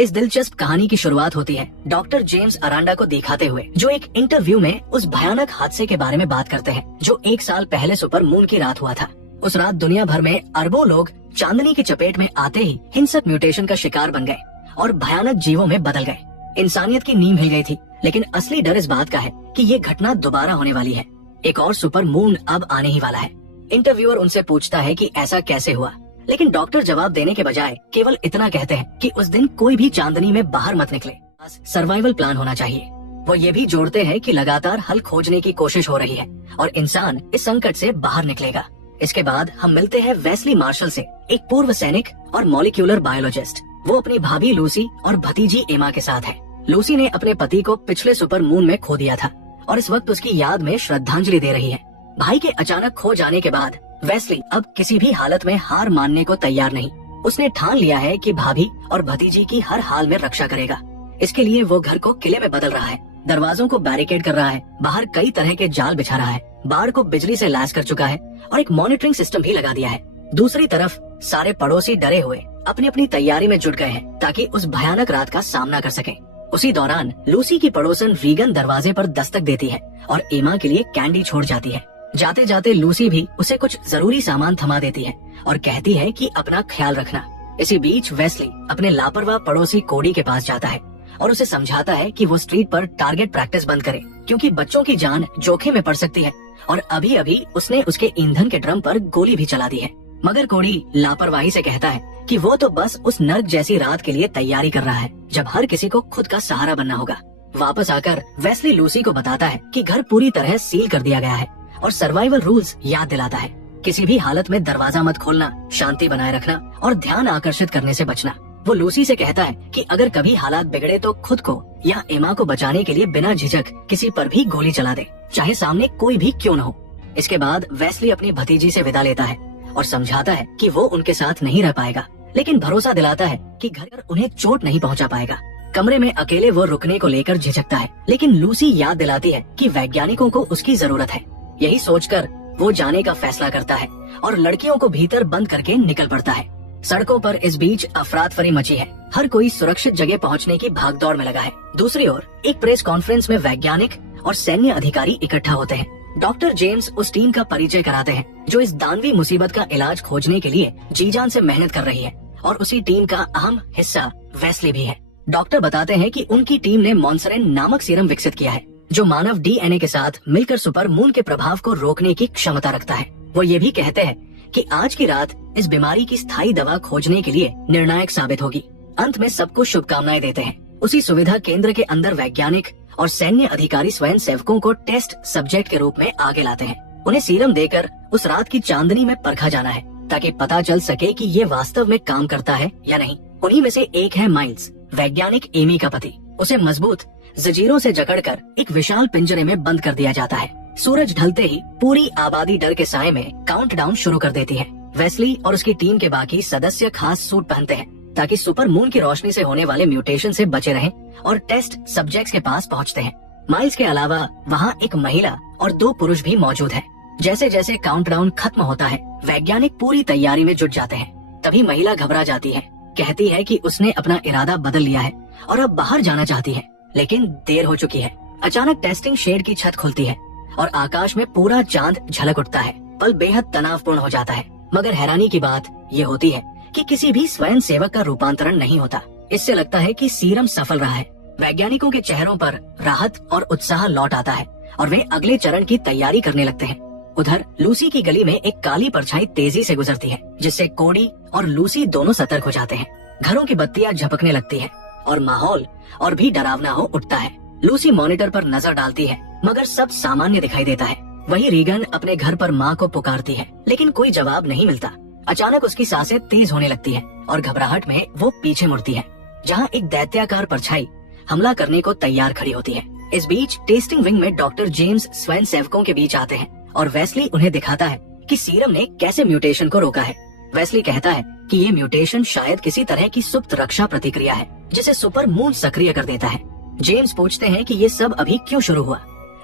इस दिलचस्प कहानी की शुरुआत होती है डॉक्टर जेम्स अरांडा को दिखाते हुए, जो एक इंटरव्यू में उस भयानक हादसे के बारे में बात करते हैं जो 1 साल पहले सुपर मून की रात हुआ था। उस रात दुनिया भर में अरबों लोग चांदनी की चपेट में आते ही हिंसक म्यूटेशन का शिकार बन गए और भयानक जीवों में बदल गए। इंसानियत की नींव हिल गई थी, लेकिन असली डर इस बात का है कि ये घटना दोबारा होने वाली है। एक और सुपर मून अब आने ही वाला है। इंटरव्यूअर उनसे पूछता है कि ऐसा कैसे हुआ, लेकिन डॉक्टर जवाब देने के बजाय केवल इतना कहते हैं कि उस दिन कोई भी चांदनी में बाहर मत निकले, सर्वाइवल प्लान होना चाहिए। वो ये भी जोड़ते हैं कि लगातार हल खोजने की कोशिश हो रही है और इंसान इस संकट से बाहर निकलेगा। इसके बाद हम मिलते हैं वेस्ली मार्शल से, एक पूर्व सैनिक और मॉलिक्यूलर बायोलॉजिस्ट। वो अपनी भाभी लूसी और भतीजी एमा के साथ है। लूसी ने अपने पति को पिछले सुपर मून में खो दिया था और इस वक्त उसकी याद में श्रद्धांजलि दे रही है। भाई के अचानक खो जाने के बाद वेस्ली अब किसी भी हालत में हार मानने को तैयार नहीं। उसने ठान लिया है कि भाभी और भतीजी की हर हाल में रक्षा करेगा। इसके लिए वो घर को किले में बदल रहा है, दरवाजों को बैरिकेड कर रहा है, बाहर कई तरह के जाल बिछा रहा है, बाढ़ को बिजली से लैस कर चुका है और एक मॉनिटरिंग सिस्टम भी लगा दिया है। दूसरी तरफ सारे पड़ोसी डरे हुए अपनी अपनी तैयारी में जुट गए हैं ताकि उस भयानक रात का सामना कर सकें। उसी दौरान लूसी की पड़ोसन रीगन दरवाजे पर दस्तक देती है और एमा के लिए कैंडी छोड़ जाती है। जाते जाते लूसी भी उसे कुछ जरूरी सामान थमा देती है और कहती है कि अपना ख्याल रखना। इसी बीच वेस्ली अपने लापरवाह पड़ोसी कोडी के पास जाता है और उसे समझाता है कि वो स्ट्रीट पर टारगेट प्रैक्टिस बंद करे, क्योंकि बच्चों की जान जोखिम में पड़ सकती है और अभी अभी उसने उसके ईंधन के ड्रम पर गोली भी चला दी है। मगर कोडी लापरवाही से कहता है कि वो तो बस उस नर्क जैसी रात के लिए तैयारी कर रहा है जब हर किसी को खुद का सहारा बनना होगा। वापस आकर वेस्ली लूसी को बताता है कि घर पूरी तरह सील कर दिया गया है और सर्वाइवल रूल्स याद दिलाता है। किसी भी हालत में दरवाजा मत खोलना, शांति बनाए रखना और ध्यान आकर्षित करने से बचना। वो लूसी से कहता है कि अगर कभी हालात बिगड़े तो खुद को या एमा को बचाने के लिए बिना झिझक किसी पर भी गोली चला दे, चाहे सामने कोई भी क्यों न हो। इसके बाद वेस्ली अपनी भतीजी से विदा लेता है और समझाता है कि वो उनके साथ नहीं रह पाएगा, लेकिन भरोसा दिलाता है कि घर उन्हें चोट नहीं पहुंचा पाएगा। कमरे में अकेले वो रुकने को लेकर झिझकता है, लेकिन लूसी याद दिलाती है कि वैज्ञानिकों को उसकी जरूरत है। यही सोचकर वो जाने का फैसला करता है और लड़कियों को भीतर बंद करके निकल पड़ता है। सड़कों पर इस बीच अफरातफरी मची है। हर कोई सुरक्षित जगह पहुंचने की भागदौड़ में लगा है। दूसरी ओर एक प्रेस कॉन्फ्रेंस में वैज्ञानिक और सैन्य अधिकारी इकट्ठा होते हैं। डॉक्टर जेम्स उस टीम का परिचय कराते हैं जो इस दानवी मुसीबत का इलाज खोजने के लिए जी जान से मेहनत कर रही है और उसी टीम का अहम हिस्सा वेस्ली भी है। डॉक्टर बताते हैं कि उनकी टीम ने मॉन्सरेन नामक सीरम विकसित किया है जो मानव डीएनए के साथ मिलकर सुपर मून के प्रभाव को रोकने की क्षमता रखता है। वो ये भी कहते हैं कि आज की रात इस बीमारी की स्थायी दवा खोजने के लिए निर्णायक साबित होगी। अंत में सबको शुभकामनाएं देते हैं। उसी सुविधा केंद्र के अंदर वैज्ञानिक और सैन्य अधिकारी स्वयं सेवकों को टेस्ट सब्जेक्ट के रूप में आगे लाते हैं। उन्हें सीरम देकर उस रात की चांदनी में परखा जाना है ताकि पता चल सके कि ये वास्तव में काम करता है या नहीं। उन्हीं में से एक है माइल्स, वैज्ञानिक एमी का पति। उसे मजबूत जंजीरों से जकड़कर एक विशाल पिंजरे में बंद कर दिया जाता है। सूरज ढलते ही पूरी आबादी डर के साए में काउंटडाउन शुरू कर देती है। वेस्ली और उसकी टीम के बाकी सदस्य खास सूट पहनते हैं ताकि सुपर मून की रोशनी से होने वाले म्यूटेशन से बचे रहें और टेस्ट सब्जेक्ट्स के पास पहुंचते हैं। माइल्स के अलावा वहाँ एक महिला और 2 पुरुष भी मौजूद हैं। जैसे जैसे काउंटडाउन खत्म होता है, वैज्ञानिक पूरी तैयारी में जुट जाते हैं। तभी महिला घबरा जाती है, कहती है कि उसने अपना इरादा बदल लिया है और अब बाहर जाना चाहती है, लेकिन देर हो चुकी है। अचानक टेस्टिंग शेड की छत खुलती है और आकाश में पूरा चांद झलक उठता है। पल बेहद तनावपूर्ण हो जाता है, मगर हैरानी की बात ये होती है कि किसी भी स्वयं सेवक का रूपांतरण नहीं होता। इससे लगता है कि सीरम सफल रहा है। वैज्ञानिकों के चेहरों पर राहत और उत्साह लौट आता है और वे अगले चरण की तैयारी करने लगते हैं। उधर लूसी की गली में एक काली परछाई तेजी से गुजरती है, जिससे कोडी और लूसी दोनों सतर्क हो जाते हैं। घरों की बत्तियां झपकने लगती है और माहौल और भी डरावना हो उठता है। लूसी मॉनिटर पर नजर डालती है, मगर सब सामान्य दिखाई देता है। वही रीगन अपने घर पर माँ को पुकारती है, लेकिन कोई जवाब नहीं मिलता। अचानक उसकी सांसें तेज होने लगती है और घबराहट में वो पीछे मुड़ती है, जहाँ एक दैत्याकार परछाई हमला करने को तैयार खड़ी होती है। इस बीच टेस्टिंग विंग में डॉक्टर जेम्स स्वयं सेवकों के बीच आते हैं और वेस्ली उन्हें दिखाता है कि सीरम ने कैसे म्यूटेशन को रोका है। वेस्ली कहता है कि ये म्यूटेशन शायद किसी तरह की सुप्त रक्षा प्रतिक्रिया है जिसे सुपर मून सक्रिय कर देता है। जेम्स पूछते हैं कि ये सब अभी क्यों शुरू हुआ,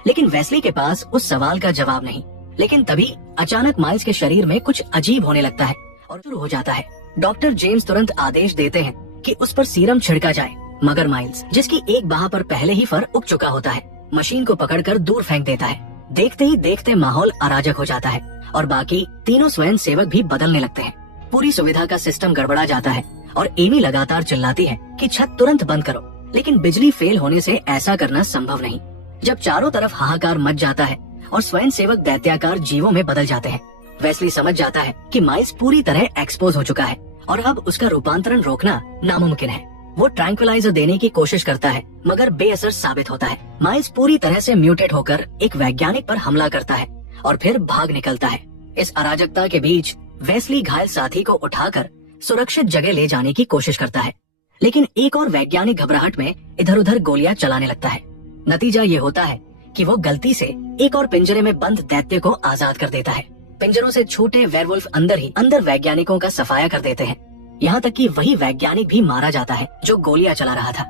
लेकिन वेस्ली के पास उस सवाल का जवाब नहीं। लेकिन तभी अचानक माइल्स के शरीर में कुछ अजीब होने लगता है और शुरू हो जाता है। डॉक्टर जेम्स तुरंत आदेश देते हैं कि उस पर सीरम छिड़का जाए, मगर माइल्स, जिसकी एक बाह पर पहले ही फर उग चुका होता है, मशीन को पकड़कर दूर फेंक देता है। देखते ही देखते माहौल अराजक हो जाता है और बाकी तीनों स्वयं सेवक भी बदलने लगते हैं। पूरी सुविधा का सिस्टम गड़बड़ा जाता है और एमी लगातार चिल्लाती है कि छत तुरंत बंद करो, लेकिन बिजली फेल होने से ऐसा करना संभव नहीं। जब चारों तरफ हाहाकार मच जाता है और स्वयं सेवक दैत्याकार जीवों में बदल जाते हैं, वेस्ली समझ जाता है कि माइल्स पूरी तरह एक्सपोज हो चुका है और अब उसका रूपांतरण रोकना नामुमकिन है। वो ट्रैंक्विलाइजर देने की कोशिश करता है, मगर बेअसर साबित होता है। माइल्स पूरी तरह से म्यूटेट होकर एक वैज्ञानिक पर हमला करता है और फिर भाग निकलता है। इस अराजकता के बीच वेस्ली घायल साथी को उठाकर सुरक्षित जगह ले जाने की कोशिश करता है, लेकिन एक और वैज्ञानिक घबराहट में इधर उधर गोलियां चलाने लगता है। नतीजा ये होता है कि वो गलती से एक और पिंजरे में बंद दैत्य को आजाद कर देता है। पिंजरों से छूटे वेयरवुल्फ अंदर ही अंदर वैज्ञानिकों का सफाया कर देते हैं, यहाँ तक कि वही वैज्ञानिक भी मारा जाता है जो गोलियां चला रहा था।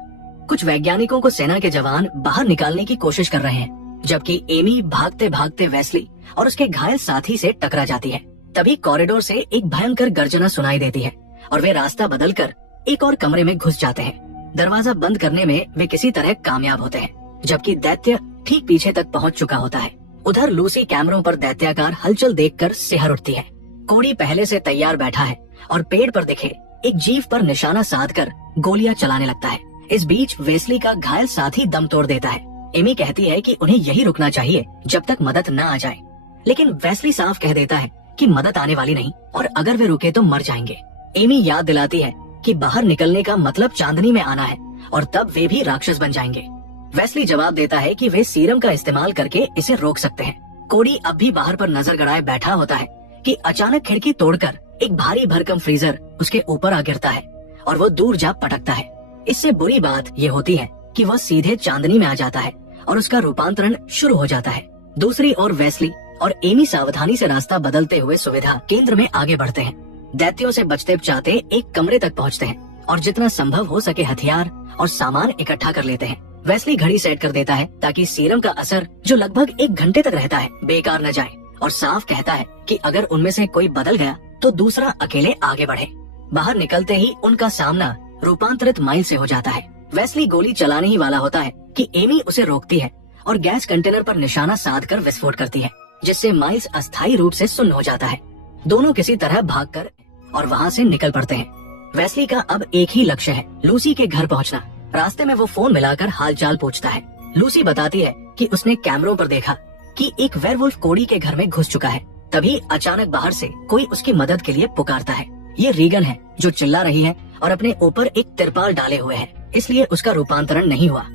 कुछ वैज्ञानिकों को सेना के जवान बाहर निकालने की कोशिश कर रहे हैं, जबकि एमी भागते भागते वेस्ली और उसके घायल साथी से टकरा जाती है। तभी कॉरिडोर से एक भयंकर गर्जना सुनाई देती है और वे रास्ता बदलकर एक और कमरे में घुस जाते हैं। दरवाजा बंद करने में वे किसी तरह कामयाब होते हैं, जबकि दैत्य ठीक पीछे तक पहुंच चुका होता है। उधर लूसी कैमरों पर दैत्याकार हलचल देखकर सिहर उठती है। कोड़ी पहले से तैयार बैठा है और पेड़ पर दिखे एक जीव पर निशाना साधकर गोलियां चलाने लगता है। इस बीच वेस्ली का घायल साथी दम तोड़ देता है। एमी कहती है कि उन्हें यही रुकना चाहिए जब तक मदद न आ जाए, लेकिन वेस्ली साफ कह देता है कि मदद आने वाली नहीं और अगर वे रुके तो मर जाएंगे। एमी याद दिलाती है कि बाहर निकलने का मतलब चांदनी में आना है और तब वे भी राक्षस बन जाएंगे। वेस्ली जवाब देता है कि वे सीरम का इस्तेमाल करके इसे रोक सकते हैं। कोडी अब भी बाहर पर नजर गड़ाए बैठा होता है कि अचानक खिड़की तोड़कर एक भारी भरकम फ्रीजर उसके ऊपर आ गिरता है और वो दूर जा पटकता है। इससे बुरी बात ये होती है कि वह सीधे चांदनी में आ जाता है और उसका रूपांतरण शुरू हो जाता है। दूसरी ओर वेस्ली और एमी सावधानी से रास्ता बदलते हुए सुविधा केंद्र में आगे बढ़ते हैं। दैत्यों से बचते बचाते एक कमरे तक पहुंचते हैं और जितना संभव हो सके हथियार और सामान इकट्ठा कर लेते हैं। वेस्ली घड़ी सेट कर देता है ताकि सीरम का असर, जो लगभग 1 घंटे तक रहता है, बेकार न जाए, और साफ कहता है कि अगर उनमें से कोई बदल गया तो दूसरा अकेले आगे बढ़े। बाहर निकलते ही उनका सामना रूपांतरित माइल से हो जाता है। वेस्ली गोली चलाने ही वाला होता है कि एमी उसे रोकती है और गैस कंटेनर पर निशाना साधकर विस्फोट करती है, जिससे माइल्स अस्थायी रूप से सुन्न हो जाता है। दोनों किसी तरह भागकर और वहाँ से निकल पड़ते हैं। वेस्ली का अब एक ही लक्ष्य है, लूसी के घर पहुँचना। रास्ते में वो फोन मिलाकर हालचाल पूछता है। लूसी बताती है कि उसने कैमरों पर देखा कि एक वेयरवुल्फ कोडी के घर में घुस चुका है। तभी अचानक बाहर से कोई उसकी मदद के लिए पुकारता है। ये रीगन है जो चिल्ला रही है और अपने ऊपर एक तिरपाल डाले हुए है, इसलिए उसका रूपांतरण नहीं हुआ।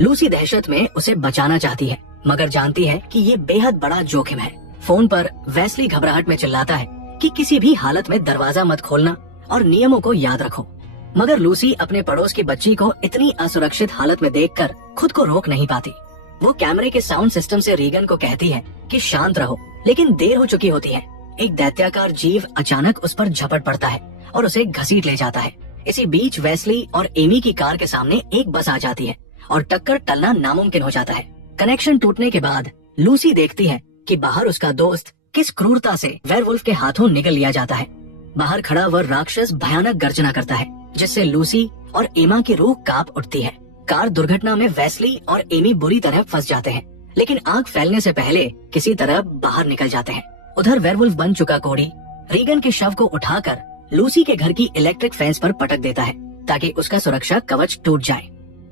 लूसी दहशत में उसे बचाना चाहती है, मगर जानती है कि ये बेहद बड़ा जोखिम है। फोन पर वेस्ली घबराहट में चिल्लाता है कि किसी भी हालत में दरवाजा मत खोलना और नियमों को याद रखो। मगर लूसी अपने पड़ोस की बच्ची को इतनी असुरक्षित हालत में देखकर खुद को रोक नहीं पाती। वो कैमरे के साउंड सिस्टम से रीगन को कहती है कि शांत रहो, लेकिन देर हो चुकी होती है। एक दैत्याकार जीव अचानक उस पर झपट पड़ता है और उसे घसीट ले जाता है। इसी बीच वेस्ली और एमी की कार के सामने एक बस आ जाती है और टक्कर टलना नामुमकिन हो जाता है। कनेक्शन टूटने के बाद लूसी देखती है कि बाहर उसका दोस्त किस क्रूरता से वेयरवुल्फ के हाथों निगल लिया जाता है। बाहर खड़ा वह राक्षस भयानक गर्जना करता है, जिससे लूसी और एमा की रूह कांप उठती है। कार दुर्घटना में वेस्ली और एमी बुरी तरह फंस जाते हैं, लेकिन आग फैलने से पहले किसी तरह बाहर निकल जाते हैं। उधर वेयरवुल्फ बन चुका कोडी रीगन के शव को उठाकर लूसी के घर की इलेक्ट्रिक फेंस पर पटक देता है ताकि उसका सुरक्षा कवच टूट जाए।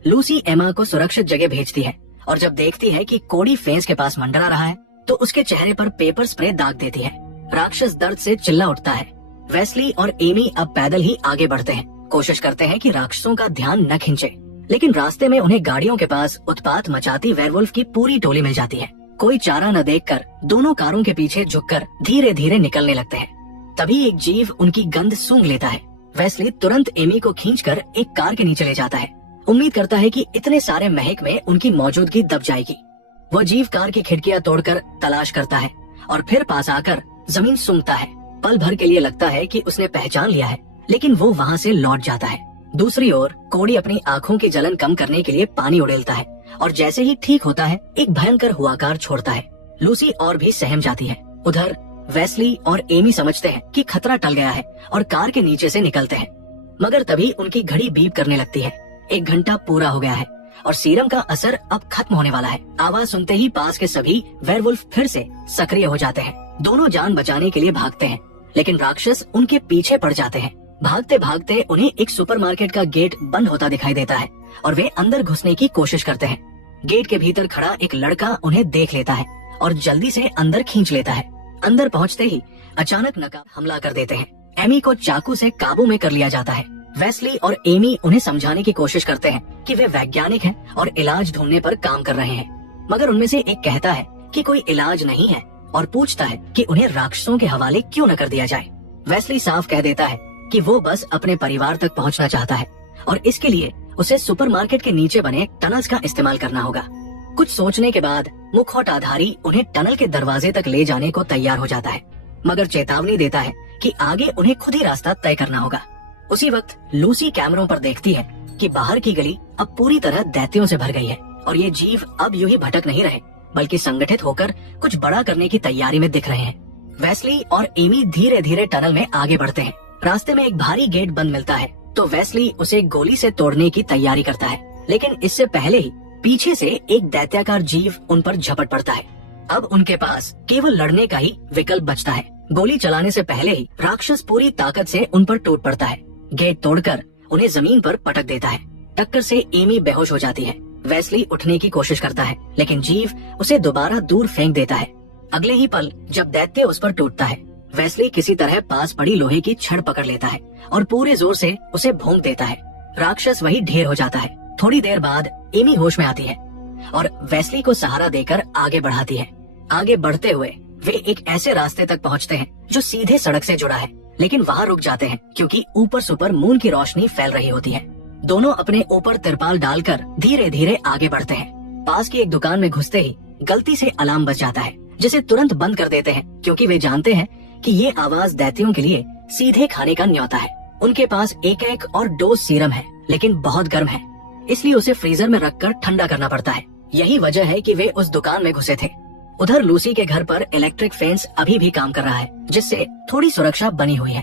लूसी एमा को सुरक्षित जगह भेजती है और जब देखती है कि कोडी फेंस के पास मंडरा रहा है तो उसके चेहरे पर पेपर स्प्रे दाग देती है। राक्षस दर्द से चिल्ला उठता है। वेस्ली और एमी अब पैदल ही आगे बढ़ते हैं, कोशिश करते हैं कि राक्षसों का ध्यान न खींचे, लेकिन रास्ते में उन्हें गाड़ियों के पास उत्पात मचाती वेयरवुल्फ की पूरी टोली मिल जाती है। कोई चारा न देखकर दोनों कारों के पीछे झुककर धीरे धीरे निकलने लगते हैं। तभी एक जीव उनकी गंध सूंघ लेता है। वेस्ली तुरंत एमी को खींचकर एक कार के नीचे ले जाता है, उम्मीद करता है कि इतने सारे महक में उनकी मौजूदगी दब जाएगी। वो जीव कार की खिड़कियां तोड़कर तलाश करता है और फिर पास आकर जमीन सूंघता है। पल भर के लिए लगता है कि उसने पहचान लिया है, लेकिन वो वहाँ से लौट जाता है। दूसरी ओर कोडी अपनी आंखों की जलन कम करने के लिए पानी उड़ेलता है और जैसे ही ठीक होता है एक भयंकर हुआकार छोड़ता है। लूसी और भी सहम जाती है। उधर वेस्ली और एमी समझते हैं कि खतरा टल गया है और कार के नीचे से निकलते हैं। मगर तभी उनकी घड़ी बीप करने लगती है। 1 घंटा पूरा हो गया है और सीरम का असर अब खत्म होने वाला है। आवाज सुनते ही पास के सभी वेयरवुल्फ फिर से सक्रिय हो जाते हैं। दोनों जान बचाने के लिए भागते हैं, लेकिन राक्षस उनके पीछे पड़ जाते हैं। भागते भागते उन्हें एक सुपरमार्केट का गेट बंद होता दिखाई देता है और वे अंदर घुसने की कोशिश करते हैं। गेट के भीतर खड़ा एक लड़का उन्हें देख लेता है और जल्दी से अंदर खींच लेता है। अंदर पहुंचते ही अचानक नकाब हमला कर देते हैं। एमी को चाकू से काबू में कर लिया जाता है। वेस्ली और एमी उन्हें समझाने की कोशिश करते हैं कि वे वैज्ञानिक हैं और इलाज ढूंढने पर काम कर रहे हैं, मगर उनमें से एक कहता है कि कोई इलाज नहीं है और पूछता है कि उन्हें राक्षसों के हवाले क्यों न कर दिया जाए। वेस्ली साफ कह देता है कि वो बस अपने परिवार तक पहुंचना चाहता है और इसके लिए उसे सुपरमार्केट के नीचे बने टनल्स का इस्तेमाल करना होगा। कुछ सोचने के बाद मुखौटाधारी उन्हें टनल के दरवाजे तक ले जाने को तैयार हो जाता है, मगर चेतावनी देता है कि आगे उन्हें खुद ही रास्ता तय करना होगा। उसी वक्त लूसी कैमरों पर देखती है कि बाहर की गली अब पूरी तरह दैत्यों से भर गई है और ये जीव अब यूं ही भटक नहीं रहे, बल्कि संगठित होकर कुछ बड़ा करने की तैयारी में दिख रहे हैं। वेस्ली और एमी धीरे धीरे टनल में आगे बढ़ते हैं। रास्ते में एक भारी गेट बंद मिलता है तो वेस्ली उसे गोली से तोड़ने की तैयारी करता है, लेकिन इससे पहले ही पीछे से एक दैत्याकार जीव उन पर झपट पड़ता है। अब उनके पास केवल लड़ने का ही विकल्प बचता है। गोली चलाने से पहले ही राक्षस पूरी ताकत से उन पर टूट पड़ता है। गेट तोड़कर उन्हें जमीन पर पटक देता है। टक्कर से एमी बेहोश हो जाती है। वेस्ली उठने की कोशिश करता है, लेकिन जीव उसे दोबारा दूर फेंक देता है। अगले ही पल जब दैत्य उस पर टूटता है, वेस्ली किसी तरह पास पड़ी लोहे की छड़ पकड़ लेता है और पूरे जोर से उसे भोंक देता है। राक्षस वही ढेर हो जाता है। थोड़ी देर बाद एमी होश में आती है और वेस्ली को सहारा देकर आगे बढ़ाती है। आगे बढ़ते हुए वे एक ऐसे रास्ते तक पहुंचते हैं जो सीधे सड़क से जुड़ा है, लेकिन वहाँ रुक जाते हैं क्योंकि ऊपर सुपर मून की रोशनी फैल रही होती है। दोनों अपने ऊपर तिरपाल डालकर धीरे धीरे आगे बढ़ते हैं। पास की एक दुकान में घुसते ही गलती से अलार्म बज जाता है, जिसे तुरंत बंद कर देते हैं क्योंकि वे जानते हैं कि ये आवाज दैत्यों के लिए सीधे खाने का न्योता है। उनके पास एक और डोज सीरम है, लेकिन बहुत गर्म है, इसलिए उसे फ्रीजर में रखकर ठंडा करना पड़ता है। यही वजह है कि वे उस दुकान में घुसे थे। उधर लूसी के घर पर इलेक्ट्रिक फेंस अभी भी काम कर रहा है, जिससे थोड़ी सुरक्षा बनी हुई है।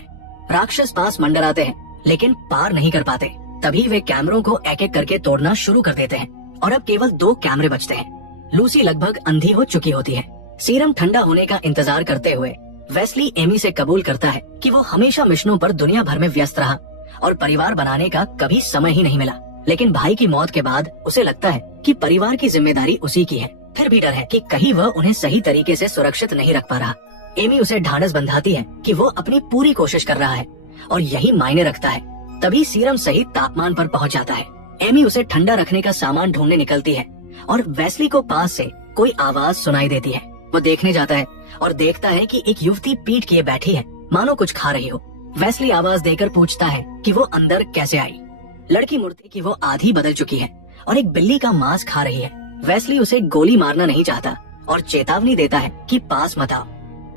राक्षस पास मंडराते हैं, लेकिन पार नहीं कर पाते। तभी वे कैमरों को एक एक करके तोड़ना शुरू कर देते हैं और अब केवल 2 कैमरे बचते हैं। लूसी लगभग अंधी हो चुकी होती है। सीरम ठंडा होने का इंतजार करते हुए वेस्ली एमी से कबूल करता है कि वो हमेशा मिशनों पर दुनिया भर में व्यस्त रहा और परिवार बनाने का कभी समय ही नहीं मिला। लेकिन भाई की मौत के बाद उसे लगता है कि परिवार की जिम्मेदारी उसी की है। फिर भी डर है कि कहीं वह उन्हें सही तरीके से सुरक्षित नहीं रख पा रहा। एमी उसे ढांढस बंधाती है कि वो अपनी पूरी कोशिश कर रहा है और यही मायने रखता है। तभी सीरम सही तापमान पर पहुंच जाता है। एमी उसे ठंडा रखने का सामान ढूंढने निकलती है और वेस्ली को पास से कोई आवाज सुनाई देती है। वो देखने जाता है और देखता है कि एक युवती पीठ किए बैठी है, मानो कुछ खा रही हो। वेस्ली आवाज देकर पूछता है कि वो अंदर कैसे आई। लड़की मुड़ती कि वो आधी बदल चुकी है और एक बिल्ली का मांस खा रही है। वेस्ली उसे गोली मारना नहीं चाहता और चेतावनी देता है कि पास मत आओ,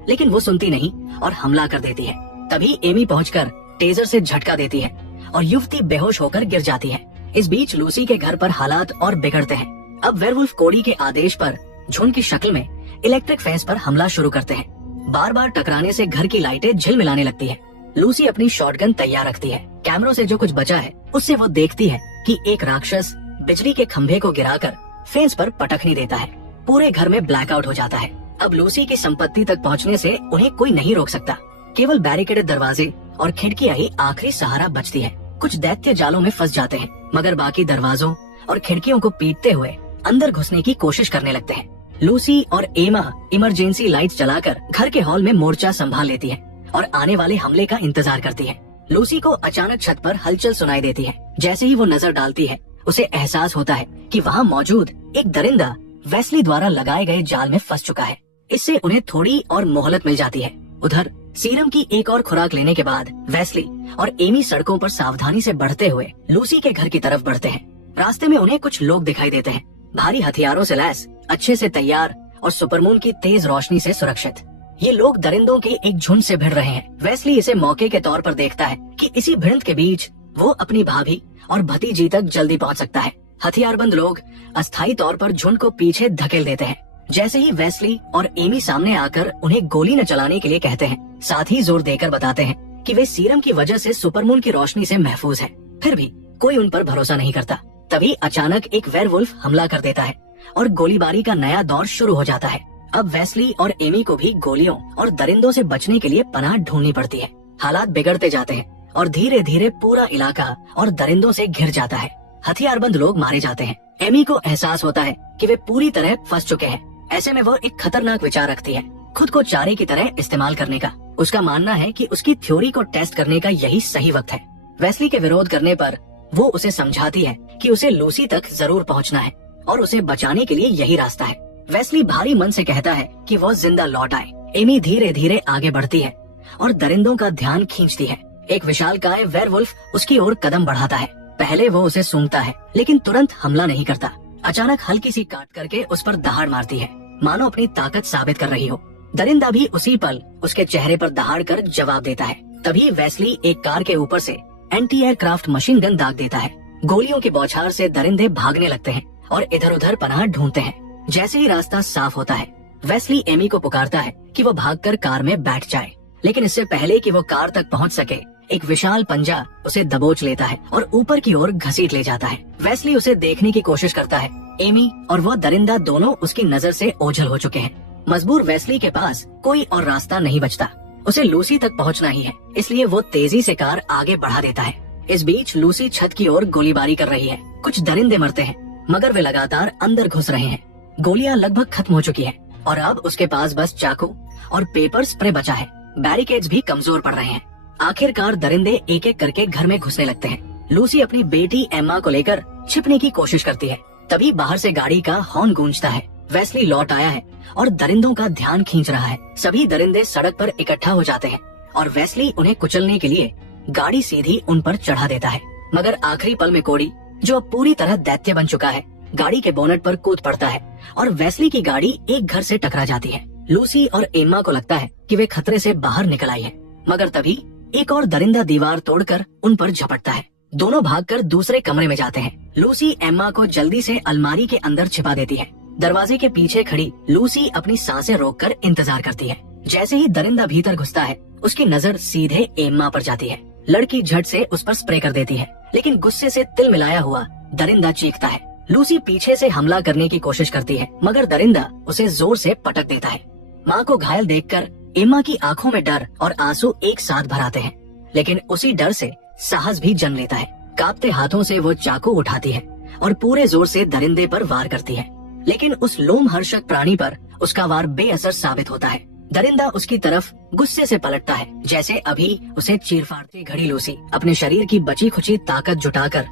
लेकिन वो सुनती नहीं और हमला कर देती है। तभी एमी पहुंचकर टेजर से झटका देती है और युवती बेहोश होकर गिर जाती है। इस बीच लूसी के घर पर हालात और बिगड़ते हैं। अब वेयरवुल्फ कोडी के आदेश पर झुंड की शक्ल में इलेक्ट्रिक फेंस पर हमला शुरू करते हैं। बार बार टकराने से घर की लाइटें झिलमिलाने लगती है। लूसी अपनी शॉटगन तैयार रखती है। कैमरों से जो कुछ बचा है उससे वो देखती है कि एक राक्षस बिजली के खंभे को गिराकर फेंस पर पटखनी देता है। पूरे घर में ब्लैकआउट हो जाता है। अब लूसी की संपत्ति तक पहुंचने से उन्हें कोई नहीं रोक सकता। केवल बैरिकेडेड दरवाजे और खिड़कियां ही आखिरी सहारा बचती है। कुछ दैत्य जालों में फंस जाते हैं, मगर बाकी दरवाजों और खिड़कियों को पीटते हुए अंदर घुसने की कोशिश करने लगते हैं। लूसी और एमा इमरजेंसी लाइट्स जलाकर घर के हॉल में मोर्चा संभाल लेती है और आने वाले हमले का इंतजार करती है। लूसी को अचानक छत पर हलचल सुनाई देती है। जैसे ही वो नजर डालती है, उसे एहसास होता है कि वहाँ मौजूद एक दरिंदा वेस्ली द्वारा लगाए गए जाल में फंस चुका है। इससे उन्हें थोड़ी और मोहलत मिल जाती है। उधर सीरम की एक और खुराक लेने के बाद वेस्ली और एमी सड़कों पर सावधानी से बढ़ते हुए लूसी के घर की तरफ बढ़ते हैं। रास्ते में उन्हें कुछ लोग दिखाई देते हैं, भारी हथियारों से लैस, अच्छे से तैयार और सुपरमून की तेज रोशनी से सुरक्षित। ये लोग दरिंदों के एक झुंड से भिड़ रहे हैं। वेस्ली इसे मौके के तौर पर देखता है कि इसी भिड़ंत के बीच वो अपनी भाभी और भतीजी तक जल्दी पहुंच सकता है। हथियारबंद लोग अस्थायी तौर पर झुंड को पीछे धकेल देते हैं। जैसे ही वेस्ली और एमी सामने आकर उन्हें गोली न चलाने के लिए कहते हैं, साथ ही जोर देकर बताते हैं कि वे सीरम की वजह से सुपरमून की रोशनी से महफूज हैं। फिर भी कोई उन पर भरोसा नहीं करता। तभी अचानक एक वेयरवुल्फ हमला कर देता है और गोलीबारी का नया दौर शुरू हो जाता है। अब वेस्ली और एमी को भी गोलियों और दरिंदों से बचने के लिए पनाह ढूंढनी पड़ती है। हालात बिगड़ते जाते हैं और धीरे धीरे पूरा इलाका और दरिंदों से घिर जाता है। हथियारबंद लोग मारे जाते हैं। एमी को एहसास होता है कि वे पूरी तरह फंस चुके हैं। ऐसे में वो एक खतरनाक विचार रखती है, खुद को चारे की तरह इस्तेमाल करने का। उसका मानना है कि उसकी थ्योरी को टेस्ट करने का यही सही वक्त है। वेस्ली के विरोध करने पर वो उसे समझाती है कि उसे लूसी तक जरूर पहुंचना है और उसे बचाने के लिए यही रास्ता है। वेस्ली भारी मन से कहता है कि वो जिंदा लौट आए। एमी धीरे धीरे आगे बढ़ती है और दरिंदों का ध्यान खींचती है। एक विशालकाय वेयरवुल्फ उसकी ओर कदम बढ़ाता है। पहले वो उसे सूंघता है लेकिन तुरंत हमला नहीं करता। अचानक हल्की सी काट करके उस पर दहाड़ मारती है, मानो अपनी ताकत साबित कर रही हो। दरिंदा भी उसी पल उसके चेहरे पर दहाड़ कर जवाब देता है। तभी वेस्ली एक कार के ऊपर से एंटी एयरक्राफ्ट मशीन गन दाग देता है। गोलियों की बौछार से दरिंदे भागने लगते हैं और इधर उधर पनाह ढूंढते हैं। जैसे ही रास्ता साफ होता है, वेस्ली एमी को पुकारता है कि वो भागकर कार में बैठ जाए, लेकिन इससे पहले कि वो कार तक पहुंच सके, एक विशाल पंजा उसे दबोच लेता है और ऊपर की ओर घसीट ले जाता है। वेस्ली उसे देखने की कोशिश करता है। एमी और वो दरिंदा दोनों उसकी नजर से ओझल हो चुके हैं। मजबूर वेस्ली के पास कोई और रास्ता नहीं बचता। उसे लूसी तक पहुंचना ही है, इसलिए वो तेजी से कार आगे बढ़ा देता है। इस बीच लूसी छत की ओर गोलीबारी कर रही है। कुछ दरिंदे मरते हैं, मगर वे लगातार अंदर घुस रहे हैं। गोलियां लगभग खत्म हो चुकी हैं और अब उसके पास बस चाकू और पेपर स्प्रे बचा है। बैरिकेड्स भी कमजोर पड़ रहे हैं। आखिरकार दरिंदे एक एक करके घर में घुसने लगते हैं। लूसी अपनी बेटी एम्मा को लेकर छिपने की कोशिश करती है। तभी बाहर से गाड़ी का हॉर्न गूंजता है। वेस्ली लौट आया है और दरिंदों का ध्यान खींच रहा है। सभी दरिंदे सड़क पर इकट्ठा हो जाते हैं और वेस्ली उन्हें कुचलने के लिए गाड़ी सीधी उन पर चढ़ा देता है। मगर आखिरी पल में कोडी, जो अब पूरी तरह दैत्य बन चुका है, गाड़ी के बोनट पर कूद पड़ता है और वेस्ली की गाड़ी एक घर से टकरा जाती है। लूसी और एम्मा को लगता है कि वे खतरे से बाहर निकल आई है, मगर तभी एक और दरिंदा दीवार तोड़कर उन पर झपटता है। दोनों भागकर दूसरे कमरे में जाते हैं। लूसी एम्मा को जल्दी से अलमारी के अंदर छिपा देती है। दरवाजे के पीछे खड़ी लूसी अपनी सांसें रोककर इंतजार करती है। जैसे ही दरिंदा भीतर घुसता है, उसकी नजर सीधे एम्मा पर जाती है। लड़की झट से उस पर स्प्रे कर देती है, लेकिन गुस्से से तिल मिलाया हुआ दरिंदा चीखता है। लूसी पीछे से हमला करने की कोशिश करती है, मगर दरिंदा उसे जोर से पटक देता है। माँ को घायल देखकर एम्मा की आंखों में डर और आंसू एक साथ भर आते हैं, लेकिन उसी डर से साहस भी जन्म लेता है। कांपते हाथों से वो चाकू उठाती है और पूरे जोर से दरिंदे पर वार करती है, लेकिन उस लोमहर्षक प्राणी पर उसका वार बेअसर साबित होता है। दरिंदा उसकी तरफ गुस्से से पलटता है, जैसे अभी उसे चीर फाड़ती घड़ी लूसी अपने शरीर की बची खुची ताकत जुटाकर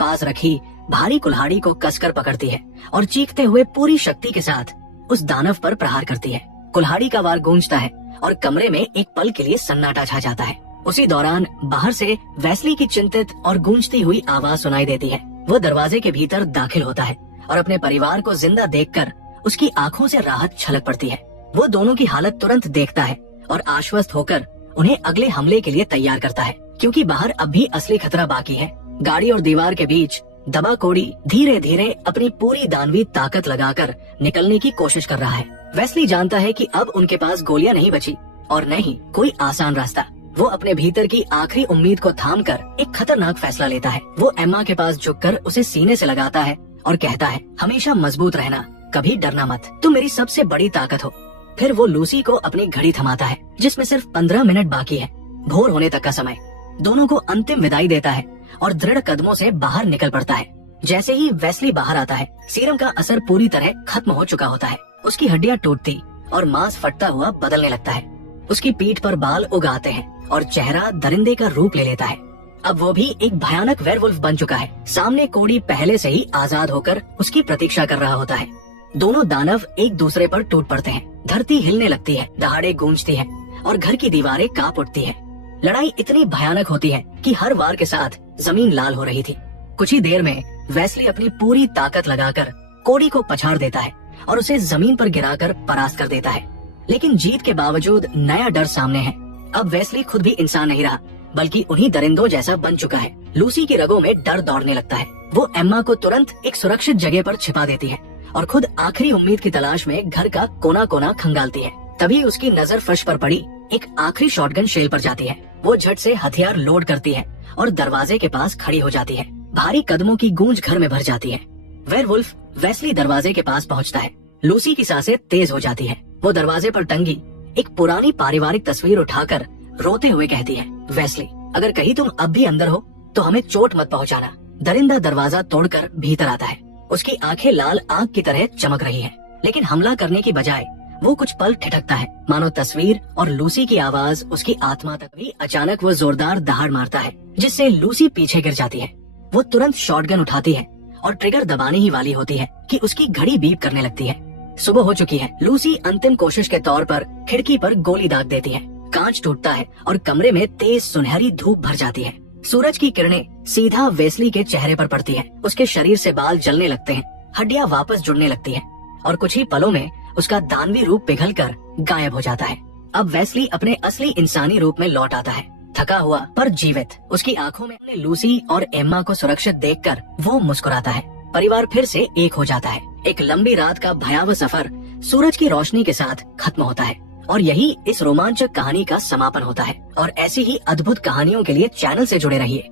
पास रखी भारी कुल्हाड़ी को कसकर पकड़ती है और चीखते हुए पूरी शक्ति के साथ उस दानव पर प्रहार करती है। कुल्हाड़ी का वार गूंजता है और कमरे में एक पल के लिए सन्नाटा छा जाता है। उसी दौरान बाहर से वेस्ली की चिंतित और गूंजती हुई आवाज सुनाई देती है। वो दरवाजे के भीतर दाखिल होता है और अपने परिवार को जिंदा देखकर उसकी आंखों से राहत छलक पड़ती है। वो दोनों की हालत तुरंत देखता है और आश्वस्त होकर उन्हें अगले हमले के लिए तैयार करता है, क्योंकि बाहर अब भी असली खतरा बाकी है। गाड़ी और दीवार के बीच दबा कोडी धीरे धीरे अपनी पूरी दानवी ताकत लगाकर निकलने की कोशिश कर रहा है। वेस्ली जानता है कि अब उनके पास गोलियां नहीं बची और न ही कोई आसान रास्ता। वो अपने भीतर की आखिरी उम्मीद को थामकर एक खतरनाक फैसला लेता है। वो एम्मा के पास झुककर उसे सीने से लगाता है और कहता है, हमेशा मजबूत रहना, कभी डरना मत, तुम मेरी सबसे बड़ी ताकत हो। फिर वो लूसी को अपनी घड़ी थमाता है, जिसमें सिर्फ 15 मिनट बाकी है, भोर होने तक का समय। दोनों को अंतिम विदाई देता है और दृढ़ कदमों से बाहर निकल पड़ता है। जैसे ही वेस्ली बाहर आता है, सीरम का असर पूरी तरह खत्म हो चुका होता है। उसकी हड्डियां टूटती और मांस फटता हुआ बदलने लगता है। उसकी पीठ पर बाल उग आते हैं और चेहरा दरिंदे का रूप ले लेता है। अब वो भी एक भयानक वेयरवुल्फ बन चुका है। सामने कोडी पहले से ही आजाद होकर उसकी प्रतीक्षा कर रहा होता है। दोनों दानव एक दूसरे पर टूट पड़ते हैं। धरती हिलने लगती है, दहाड़े गूंजती है और घर की दीवारें कांप उठती है। लड़ाई इतनी भयानक होती है कि हर वार के साथ जमीन लाल हो रही थी। कुछ ही देर में वेस्ली अपनी पूरी ताकत लगाकर कोडी को पछाड़ देता है और उसे जमीन पर गिराकर परास्त कर देता है। लेकिन जीत के बावजूद नया डर सामने है। अब वेस्ली खुद भी इंसान नहीं रहा, बल्कि उन्हीं दरिंदों जैसा बन चुका है। लूसी की रगों में डर दौड़ने लगता है। वो एम्मा को तुरंत एक सुरक्षित जगह पर छिपा देती है और खुद आखिरी उम्मीद की तलाश में घर का कोना कोना खंगालती है। तभी उसकी नजर फर्श पर पड़ी एक आखिरी शॉटगन शेल पर जाती है। वो झट से हथियार लोड करती है और दरवाजे के पास खड़ी हो जाती है। भारी कदमों की गूंज घर में भर जाती है। वेयरवुल्फ वेस्ली दरवाजे के पास पहुंचता है। लूसी की सांसें तेज हो जाती है। वो दरवाजे पर टंगी एक पुरानी पारिवारिक तस्वीर उठाकर रोते हुए कहती है, वेस्ली, अगर कहीं तुम अब भी अंदर हो तो हमें चोट मत पहुंचाना। दरिंदा दरवाजा तोड़कर भीतर आता है। उसकी आंखें लाल आग की तरह चमक रही हैं, लेकिन हमला करने की बजाय वो कुछ पल ठिठकता है, मानो तस्वीर और लूसी की आवाज उसकी आत्मा तक भी। अचानक वो जोरदार दहाड़ मारता है, जिससे लूसी पीछे गिर जाती है। वो तुरंत शॉटगन उठाती है और ट्रिगर दबाने ही वाली होती है कि उसकी घड़ी बीप करने लगती है। सुबह हो चुकी है। लूसी अंतिम कोशिश के तौर पर खिड़की पर गोली दाग देती है। कांच टूटता है और कमरे में तेज सुनहरी धूप भर जाती है। सूरज की किरणें सीधा वेस्ली के चेहरे पर पड़ती है। उसके शरीर से बाल जलने लगते हैं, हड्डियां वापस जुड़ने लगती हैं और कुछ ही पलों में उसका दानवी रूप पिघलकर गायब हो जाता है। अब वेस्ली अपने असली इंसानी रूप में लौट आता है, थका हुआ पर जीवित। उसकी आंखों में लूसी और एम्मा को सुरक्षित देखकर वो मुस्कुराता है। परिवार फिर से एक हो जाता है। एक लंबी रात का भयावह सफर सूरज की रोशनी के साथ खत्म होता है और यही इस रोमांचक कहानी का समापन होता है। और ऐसी ही अद्भुत कहानियों के लिए चैनल से जुड़े रहिए।